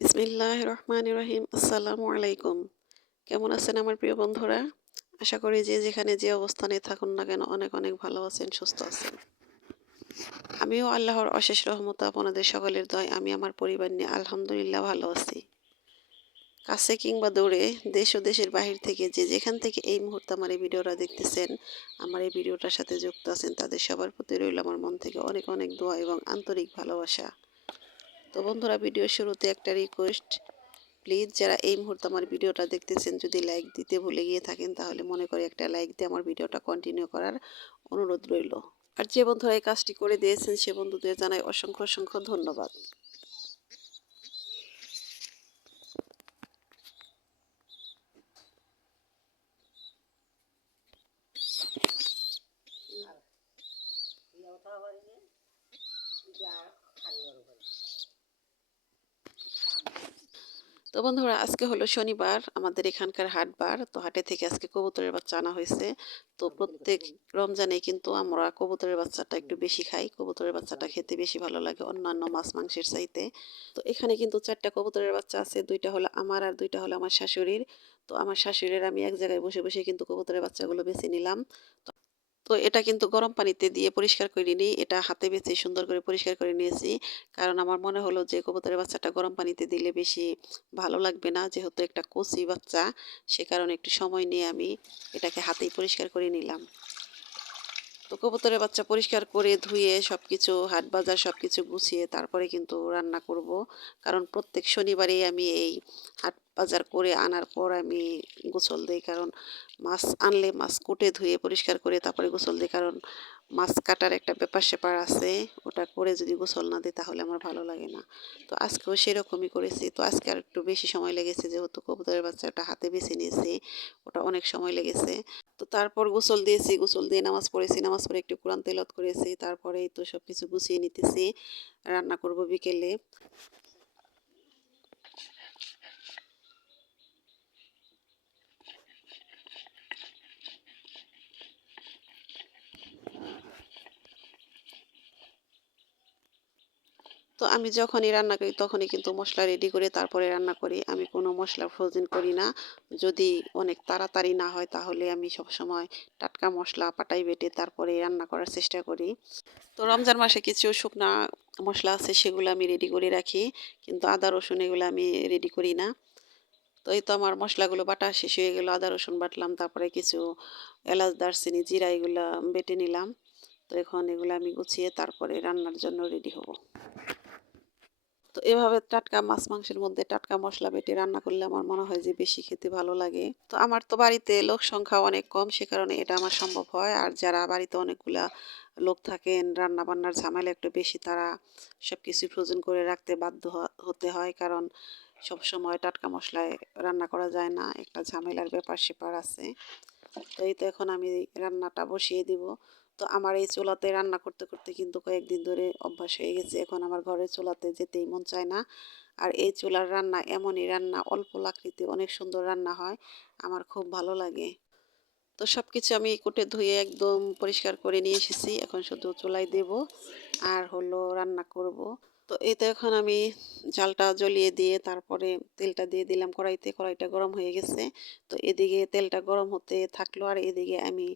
বিসমিল্লাহির রহমানির রহিম। আসসালামু আলাইকুম। কেমন আছেন আমার প্রিয় বন্ধুরা? আশা করি যে যেখানে যে অবস্থানে থাকুন না কেন অনেক অনেক ভালো আছেন, সুস্থ আছেন। আমিও আল্লাহর অশেষ রহমতে আপনাদের সকলের দয়ায় আমি আমার পরিবার নিয়ে আলহামদুলিল্লাহ ভালো আছি। কাছে কিংবা দূরে, দেশ ও দেশের বাহির থেকে যে যেখান থেকে এই মুহূর্তে আমার এই ভিডিওটা দেখতেছেন, আমার এই ভিডিওটার সাথে যুক্ত আছেন তাদের সবার প্রতি রইল আমার মন থেকে অনেক অনেক দোয়া এবং আন্তরিক ভালোবাসা। তো বন্ধুরা, ভিডিওর শুরুতে একটা রিকোয়েস্ট, প্লিজ যারা এই মুহূর্তে আমার ভিডিওটা দেখতেছেন যদি লাইক দিতে ভুলে গিয়ে থাকেন তাহলে মনে করি একটা লাইক দিয়ে আমার ভিডিওটা কন্টিনিউ করার অনুরোধ রইল। আর যে বন্ধুরা এই কাজটি করে দিয়েছেন সে বন্ধুদের জানাই অসংখ্য অসংখ্য ধন্যবাদ। তো বন্ধুরা, আজকে হলো শনিবার, আমাদের এখানকার হাটবার। তো হাটে থেকে আজকে কবুতরের বাচ্চা আনা হয়েছে। তো প্রত্যেক রমজানে কিন্তু আমরা কবুতরের বাচ্চাটা একটু বেশি খাই। কবুতরের বাচ্চাটা খেতে বেশি ভালো লাগে অন্যান্য মাছ মাংসের চাইতে। তো এখানে কিন্তু ৪টা কবুতরের বাচ্চা আছে, 2টা হলো আমার আর 2টা হলো আমার শাশুড়ির। তো আমার শাশুড়ির আমি এক জায়গায় বসে বসে কিন্তু কবুতরের বাচ্চাগুলো বেছে নিলাম। তো এটা কিন্তু গরম পানিতে দিয়ে পরিষ্কার করিনি। এটা হাতে বেছে সুন্দর করে পরিষ্কার করে নিয়েছি। কারণ আমার মনে হলো যে কবুতরের বাচ্চাটা গরম পানিতে দিলে বেশি ভালো লাগবে না। যেহেতু একটা কচি বাচ্চা, সে কারণে একটু সময় নিয়ে আমি এটাকে হাতেই পরিষ্কার করে নিলাম। তো কবুতরের বাচ্চা পরিষ্কার করে ধুয়ে সবকিছু হাট বাজার সবকিছু গুছিয়ে তারপরে কিন্তু রান্না করব। কারণ প্রত্যেক শনিবারেই আমি এই হাট বাজার করে আনার পর আমি গোসল দিই। কারণ মাছ আনলে মাছ কুটে ধুয়ে পরিষ্কার করে তারপরে গোসল দিই। কারণ মাছ কাটার একটা ব্যাপার-স্যাপার আছে। ওটা করে যদি গোসল না দিই তাহলে আমার ভালো লাগে না। তো আজকেও সেরকমই করেছি। তো আজকে আর একটু বেশি সময় লেগেছে যেহেতু কবুতরের বাচ্চাটা হাতে বেছে নিয়েছি। ওটা অনেক সময় লেগেছে। তো তারপর গোসল দিয়েছি, গোসল দিয়ে নামাজ পড়েছি, নামাজ পড়ে একটু কোরআন তেলাওয়াত করেছি। তারপরেই তো সবকিছু গুছিয়ে নিতেছি। রান্না করব বিকেলে। তো আমি যখনই রান্না করি তখনই কিন্তু মসলা রেডি করে তারপরে রান্না করি। আমি কোনো মসলা ফ্রোজেন করি না। যদি অনেক তাড়াতাড়ি না হয় তাহলে আমি সবসময় টাটকা মসলা পাটায় বেটে তারপরে রান্না করার চেষ্টা করি। তো রমজান মাসে কিছু শুকনা মসলা আছে সেগুলো আমি রেডি করে রাখি। কিন্তু আদা রসুন এগুলো আমি রেডি করি না। তো এই তো আমার মশলাগুলো বাটা শেষ হয়ে গেল। আদা রসুন বাটলাম, তারপরে কিছু এলাচ দারচিনি জিরা এগুলা বেটে নিলাম। তো এখন এগুলো আমি গুছিয়ে তারপরে রান্নার জন্য রেডি হব। তো এভাবে টাটকা মাছ মাংসের মধ্যে টাটকা মশলা বেটে রান্না করলে আমার মনে হয় যে বেশি খেতে ভালো লাগে। তো আমার তো বাড়িতে লোক সংখ্যা অনেক কম, সে কারণে এটা আমার সম্ভব হয়। আর যারা বাড়িতে অনেকগুলা লোক থাকেন, রান্না বান্নার ঝামেলা একটু বেশি, তারা সব কিছু ফ্রোজেন করে রাখতে বাধ্য হতে হয়। কারণ সব সময় টাটকা মশলায় রান্না করা যায় না, একটা ঝামেলার ব্যাপার স্যাপার আছে। তো এই তো এখন আমি রান্নাটা বসিয়ে দিব। তো আমার এই চুলাতে রান্না করতে করতে কিন্তু কয়েকদিন ধরে অভ্যাস হয়ে গেছে, এখন আমার ঘরের চুলাতে যেতেই মন চায় না। আর এই চুলার রান্না এমনই রান্না, অল্প লাকড়িতে অনেক সুন্দর রান্না হয়, আমার খুব ভালো লাগে। তো সব কিছু আমি কুটে ধুয়ে একদম পরিষ্কার করে নিয়ে এসেছি, এখন শুধু চুলায় দেব আর হলো রান্না করব। তো এই তো এখন আমি জালটা জ্বলিয়ে দিয়ে তারপরে তেলটা দিয়ে দিলাম কড়াইতে। কড়াইটা গরম হয়ে গেছে। তো এদিকে তেলটা গরম হতে থাকলো আর এদিকে আমি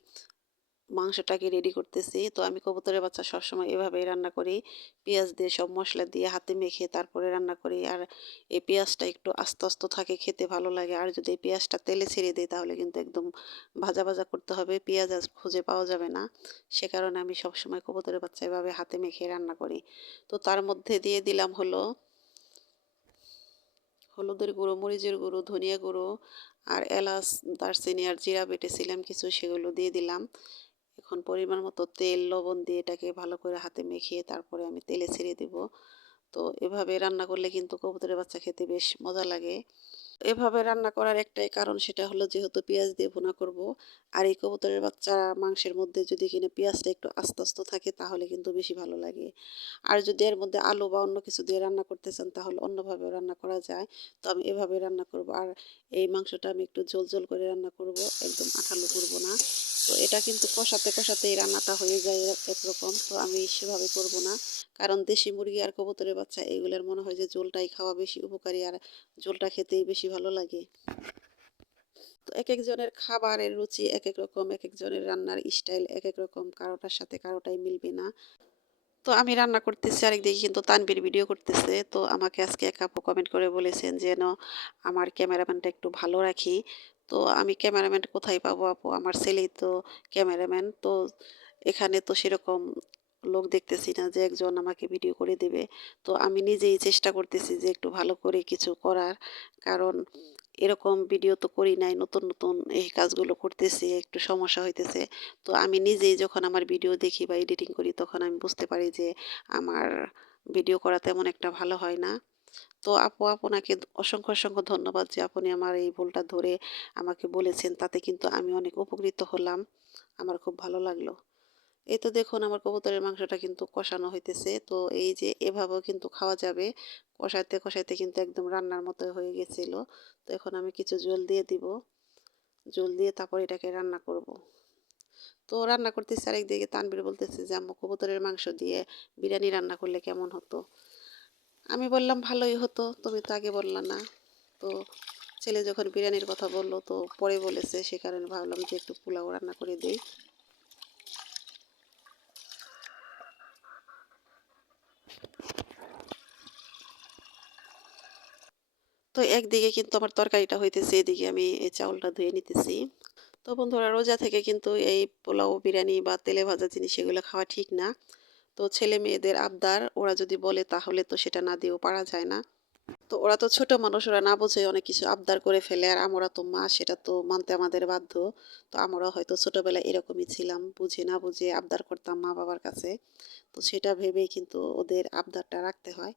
মাংসটাকে রেডি করতেছি। তো আমি কবুতরের বাচ্চা সবসময় এভাবেই রান্না করি। পেঁয়াজ দিয়ে সব মশলা দিয়ে হাতে মেখে তারপরে রান্না করি। আর এই পেঁয়াজটা একটু আস্ত আস্ত থাকে, খেতে ভালো লাগে। আর যদি এই পেঁয়াজটা তেলে ছেড়ে দেই তাহলে কিন্তু একদম ভাজা ভাজা করতে হবে, পেঁয়াজ আর খুঁজে পাওয়া যাবে না। সে কারণে আমি সবসময় কবুতরের বাচ্চা এভাবে হাতে মেখে রান্না করি। তো তার মধ্যে দিয়ে দিলাম হলো হলুদের গুঁড়ো, মরিচের গুঁড়ো, ধনিয়া গুঁড়ো আর এলাচ দারচিনি আর জিরা বেটেছিলাম কিছু, সেগুলো দিয়ে দিলাম। এখন পরিমাণ মতো তেল লবণ দিয়ে এটাকে ভালো করে হাতে মেখে তারপরে আমি তেলে ছেড়ে দেব। তো এভাবে রান্না করলে কিন্তু কবুতরের বাচ্চা খেতে বেশ মজা লাগে। এভাবে রান্না করার একটাই কারণ, সেটা হলো যেহেতু পেঁয়াজ দিয়ে ভুনা করব। আর এই কবুতরের বাচ্চা মাংসের মধ্যে যদি কিনা পেঁয়াজটা একটু আস্তে আস্তে থাকে তাহলে কিন্তু বেশি ভালো লাগে। আর যদি এর মধ্যে আলু বা অন্য কিছু দিয়ে রান্না করতে চান তাহলে অন্যভাবেও রান্না করা যায়। তো আমি এভাবে রান্না করব। আর এই মাংসটা আমি একটু ঝোল ঝোল করে রান্না করব, একদম আঠালো করব না। তো এটা কিন্তু কষাতে কষাতে এই রান্নাটা হয়ে যায় একরকম। তো আমি সেভাবে করব না, কারণ দেশি মুরগি আর কবুতরের বাচ্চা এগুলোর মনে হয় যে ঝোলটাই খাওয়া বেশি উপকারী, আর ঝোলটা খেতেই বেশি ভালো লাগে। তো একেকজনের খাবারের রুচি একেক রকম, একেকজনের রান্নার স্টাইল একেক রকম, কারোটার সাথে কারোটাই মিলবে না। তো আমি রান্না করতেছি, আরেকদিকে কিন্তু তানভীর ভিডিও করতেছে। তো আমাকে আজকে এক আপু কমেন্ট করে বলেছেন যেন আমার ক্যামেরাম্যানটা একটু ভালো রাখি। তো আমি ক্যামেরাম্যান কোথায় পাবো আপু? আমার ছেলেই তো ক্যামেরাম্যান। তো এখানে তো সেরকম লোক দেখতেছি না যে একজন আমাকে ভিডিও করে দেবে। তো আমি নিজেই চেষ্টা করতেছি যে একটু ভালো করে কিছু করার। কারণ এরকম ভিডিও তো করি নাই, নতুন নতুন এই কাজগুলো করতেছি, একটু সমস্যা হইতেছে। তো আমি নিজেই যখন আমার ভিডিও দেখি বা এডিটিং করি তখন আমি বুঝতে পারি যে আমার ভিডিও করা তেমন একটা ভালো হয় না। তো আপু, আপনাকে অসংখ্য অসংখ্য ধন্যবাদ যে আপনি আমার এই ভুলটা ধরে আমাকে বলেছেন, তাতে কিন্তু আমি অনেক উপকৃত হলাম। আমার খুব ভালো লাগলো। এই তো দেখুন আমার কবুতরের মাংসটা কিন্তু কষানো হইতেছে। তো এই যে এভাবেও কিন্তু খাওয়া যাবে। কষাইতে কষাইতে কিন্তু একদম রান্নার মতো হয়ে গেছিল। তো এখন আমি কিছু জল দিয়ে দিব। জল দিয়ে তারপর এটাকে রান্না করব। তো রান্না করতেছি, আরেকদিকে তানভীর বলতেছে যে আম্মু, কবুতরের মাংস দিয়ে বিরিয়ানি রান্না করলে কেমন হতো? আমি বললাম ভালোই হতো, তুমি তো আগে বললা না। তো ছেলে যখন বিরিয়ানির কথা বললো তো পরে বলেছে, সে কারণে ভাবলাম যে একটু পোলাও রান্না করে দিই। তো একদিকে কিন্তু আমার তরকারিটা হইতেছে, এদিকে আমি এই চাউলটা ধুয়ে নিতেছি। তো বন্ধুরা, রোজা থেকে কিন্তু এই পোলাও, বিরিয়ানি বা তেলে ভাজা জিনিস এগুলো খাওয়া ঠিক না। তো ছেলে মেয়েদের আবদার, ওরা যদি বলে তাহলে তো সেটা না দিয়েও পারা যায় না। তো ওরা তো ছোট মানুষ, ওরা না বুঝে অনেক কিছু আবদার করে ফেলে, আর আমরা তো মা, সেটা তো মানতে আমাদের বাধ্য। তো আমরা হয়তো ছোটবেলায় এরকমই ছিলাম, বুঝে না বুঝে আবদার করতাম মা বাবার কাছে। তো সেটা ভেবেই কিন্তু ওদের আবদারটা রাখতে হয়।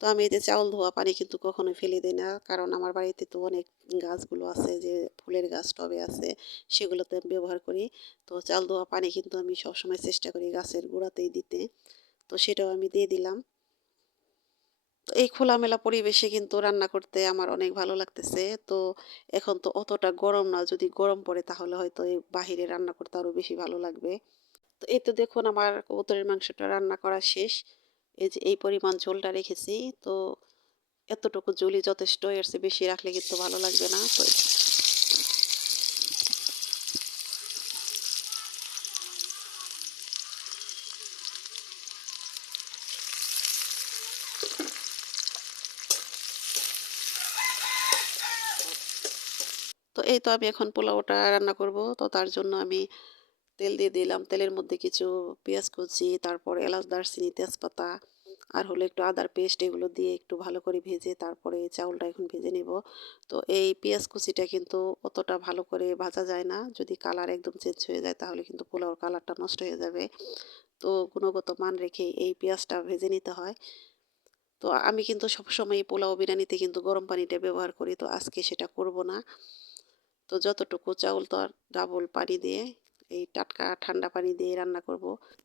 তো আমি এই যে চাউল ধোয়া পানি কিন্তু কখনোই ফেলে দিই না, কারণ আমার বাড়িতে তো অনেক গাছগুলো আছে, যে ফুলের গাছ টবে আছে, সেগুলোতে আমি ব্যবহার করি। তো চাল ধোয়া পানি কিন্তু আমি সবসময় চেষ্টা করি গাছের গোড়াতেই দিতে। তো সেটাও আমি দিয়ে দিলাম। তো এই খোলামেলা পরিবেশে কিন্তু রান্না করতে আমার অনেক ভালো লাগতেছে। তো এখন তো অতটা গরম না, যদি গরম পড়ে তাহলে হয়তো এই বাহিরে রান্না করতে আরো বেশি ভালো লাগবে। তো এই তো দেখুন আমার কবুতরের মাংসটা রান্না করা শেষ। এই যে এই পরিমাণ ঝোলটা রেখেছি। তো এতটুকু ঝোলই যথেষ্ট, এর চেয়ে বেশি রাখলে কিন্তু ভালো লাগবে না। তো তো এই তো আমি এখন পোলাওটা রান্না করব। তো তার জন্য আমি তেল দিয়ে দিলাম। তেলের মধ্যে কিছু পেঁয়াজ কুচি, তারপর এলাচ, দারচিনি, তেজপাতা আর হলো একটু আদার পেস্ট, এগুলো দিয়ে একটু ভালো করে ভেজে তারপরে চাউলটা এখন ভেজে নেব। তো এই পেঁয়াজ কুচিটা কিন্তু অতটা ভালো করে ভাজা যায় না। যদি কালার একদম চেঞ্জ হয়ে যায় তাহলে কিন্তু পোলাওর কালারটা নষ্ট হয়ে যাবে। তো গুণগত মান রেখে এই পেঁয়াজটা ভেজে নিতে হয়। তো আমি কিন্তু সবসময় এই পোলাও বিরিয়ানিতে কিন্তু গরম পানিটা ব্যবহার করি। তো আজকে সেটা করব না। তো যতটুকু চাউল তো আর ডাবল পানি দিয়ে, এই টাটকা ঠান্ডা পানি দিয়ে রান্না করব।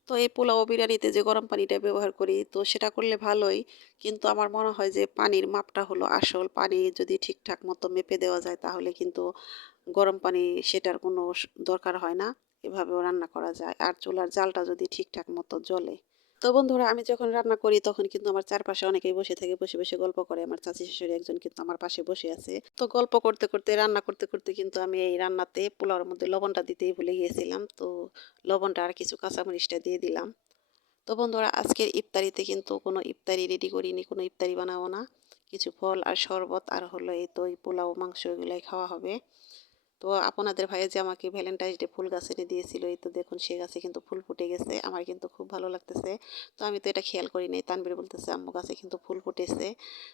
তো এই পোলাও বিরিয়ানিতে যে গরম পানিটা ব্যবহার করি তো সেটা করলে ভালোই, কিন্তু আমার মনে হয় যে পানির মাপটা হলো আসল। পানি যদি ঠিকঠাক মতো মেপে দেওয়া যায় তাহলে কিন্তু গরম পানি সেটার কোনো দরকার হয় না। এভাবেও রান্না করা যায়, আর চুলার জালটা যদি ঠিকঠাক মতো জ্বলে। তো বন্ধুরা, আমি যখন রান্না করি তখন কিন্তু আমার চারপাশে অনেকেই বসে থাকে, বসে বসে গল্প করে। আমার চাচি শাশুড়ি একজন কিন্তু আমার পাশে বসে আছে। তো গল্প করতে করতে রান্না করতে করতে কিন্তু আমি এই রান্নাতে পোলাওর মধ্যে লবণটা দিতেই ভুলে গিয়েছিলাম। তো লবণটা আর কিছু কাঁচামরিচটা দিয়ে দিলাম। তো বন্ধুরা, আজকের ইফতারিতে কিন্তু কোনো ইফতারি রেডি করিনি, কোনো ইফতারি বানাবো না। কিছু ফল আর শরবত আর হলো এই তো এই পোলাও মাংস এগুলাই খাওয়া হবে। তো আপনাদের ভাইয়া যে আমাকে ভ্যালেন্টাইন্স ডে ফুল গাছ এনে দিয়েছিল, এই তো দেখুন সে গাছে কিন্তু ফুল ফুটে গেছে। আমার কিন্তু খুব ভালো লাগতেছে। তো আমি তো এটা খেয়াল করি নাই, তানভীর বলতেছে আম্মু গাছে কিন্তু ফুল ফুটেছে।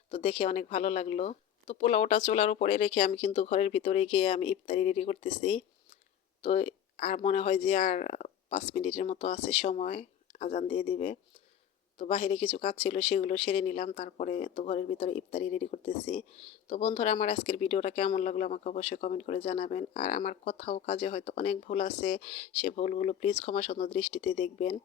তো দেখে অনেক ভালো লাগলো। তো পোলাওটা চুলার উপরে রেখে আমি কিন্তু ঘরের ভিতরে গিয়ে আমি ইফতারি রেডি করতেছি। তো আর মনে হয় যে আর 5 মিনিটের মতো আছে সময়, আজান দিয়ে দিবে। তো বাহিরে কিছু কাজ ছিল সেগুলো সেরে নিলাম। তারপরে তো ঘরের ভিতরে ইফতারি রেডি করতেছি। তো বন্ধুরা আমার আজকের ভিডিওটা কেমন লাগলো আমাকে অবশ্যই কমেন্ট করে জানাবেন। আর আমার কথা ও কাজে হয়তো অনেক ভুল আছে। সে ভুলগুলো প্লিজ ক্ষমাসুন্দর দৃষ্টিতে দেখবেন।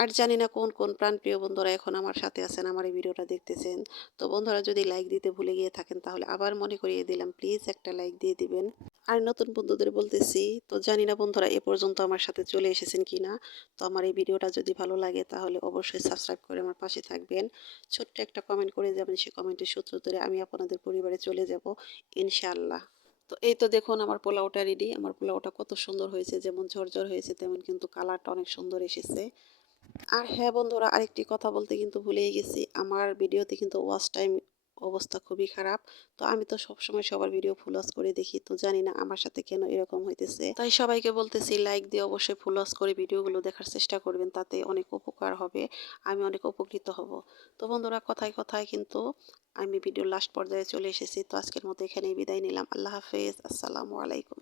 আর জানি না কোন প্রাণপ্রিয় বন্ধুরা এখন আমার সাথে আছেন, আমার এই ভিডিওটা দেখতেছেন। তো বন্ধুরা যদি লাইক দিতে ভুলে গিয়ে থাকেন তাহলে আবার মনে করিয়ে দিলাম প্লিজ একটা লাইক দিয়ে দিবেন। আর নতুন বন্ধুদের বলতেছি, তো জানি না বন্ধুরা এ পর্যন্ত আমার সাথে চলে এসেছেন কিনা। তো আমার এই ভিডিওটা যদি ভালো লাগে তাহলে অবশ্যই সাবস্ক্রাইব করে আমার পাশে থাকবেন। ছোট্ট একটা কমেন্ট করে যাবেন, সে কমেন্টের সূত্র ধরে আমি আপনাদের পরিবারে চলে যাব ইনশাআল্লাহ। তো এই তো দেখুন আমার পোলাওটা রেডি। আমার পোলাওটা কত সুন্দর হয়েছে, যেমন ঝরঝর হয়েছে তেমন কিন্তু কালারটা অনেক সুন্দর এসেছে। আর হ্যাঁ বন্ধুরা, আরেকটি কথা বলতে কিন্তু ভুলেই গেছি। আমার ভিডিওতে কিন্তু ওয়াচ টাইম অবস্থা খুবই খারাপ। তো আমি তো সবসময় সবার ভিডিও ফুল ওয়াচ করে দেখি। তো জানি না আমার সাথে কেন এরকম হইতেছে। তাই সবাইকে বলতেছি লাইক দিয়ে অবশ্যই ফুল ওয়াচ করে ভিডিওগুলো দেখার চেষ্টা করবেন। তাতে অনেক উপকার হবে। আমি অনেক উপকৃত হব। তো বন্ধুরা কথায় কথায় কিন্তু আমি ভিডিওর লাস্ট পর্যায়ে চলে এসেছি। তো আজকের মতো এখানেই বিদায় নিলাম। আল্লাহ হাফেজ। আসসালামু আলাইকুম।